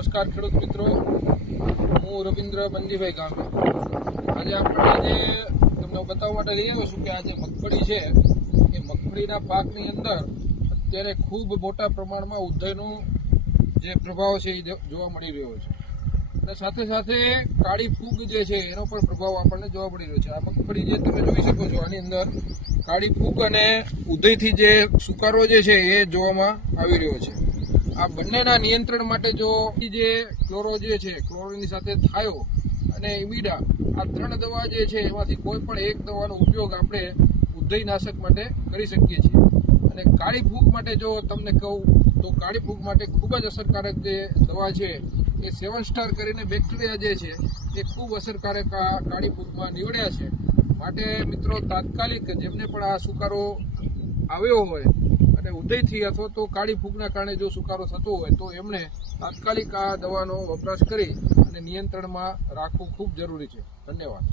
નમસ્કાર ખેડૂત મિત્રો, હું રવિન્દ્ર બંદીભાઈ ગામે. આજે આપણે જે તમને બતાવવા માટે લઈ આવ્યો છું કે આ જે મગફળી છે એ મગફળીના પાકની અંદર અત્યારે ખૂબ મોટા પ્રમાણમાં ઉધઈનો જે પ્રભાવ છે એ જોવા મળી રહ્યો છે અને સાથે સાથે કાળી ફૂગ જે છે એનો પણ પ્રભાવ આપણને જોવા મળી રહ્યો છે. આ મગફળી જે તમે જોઈ શકો છો આની અંદર કાળી ફૂગ અને ઉધઈથી જે સુકારો જે છે એ જોવામાં આવી રહ્યો છે. આ બંનેના નિયંત્રણ માટે જો જે ક્લોરો જે છે ક્લોરોની સાથે થાયો અને ઇમિડા આ 3 દવા જે છે એમાંથી કોઈ પણ એક દવાનો ઉપયોગ આપણે ઉધઈનાશક માટે કરી શકીએ છીએ. અને કાળી ફૂગ માટે જો તમને કહું તો કાળી ફૂગ માટે ખૂબ જ અસરકારક જે દવા છે એ 7 સ્ટાર કરીને બેક્ટેરિયા જે છે એ ખૂબ અસરકારક આ કાળી ફૂગમાં નીવડ્યા છે. માટે મિત્રો તાત્કાલિક જેમને પણ આ સુકારો આવ્યો હોય અને ઉધઈથી અથવા તો કાળી ફૂગના કારણે જો સુકારો થતો હોય તો એમણે તાત્કાલિક આ દવાનો વપરાશ કરી અને નિયંત્રણમાં રાખવું ખૂબ જરૂરી છે. ધન્યવાદ.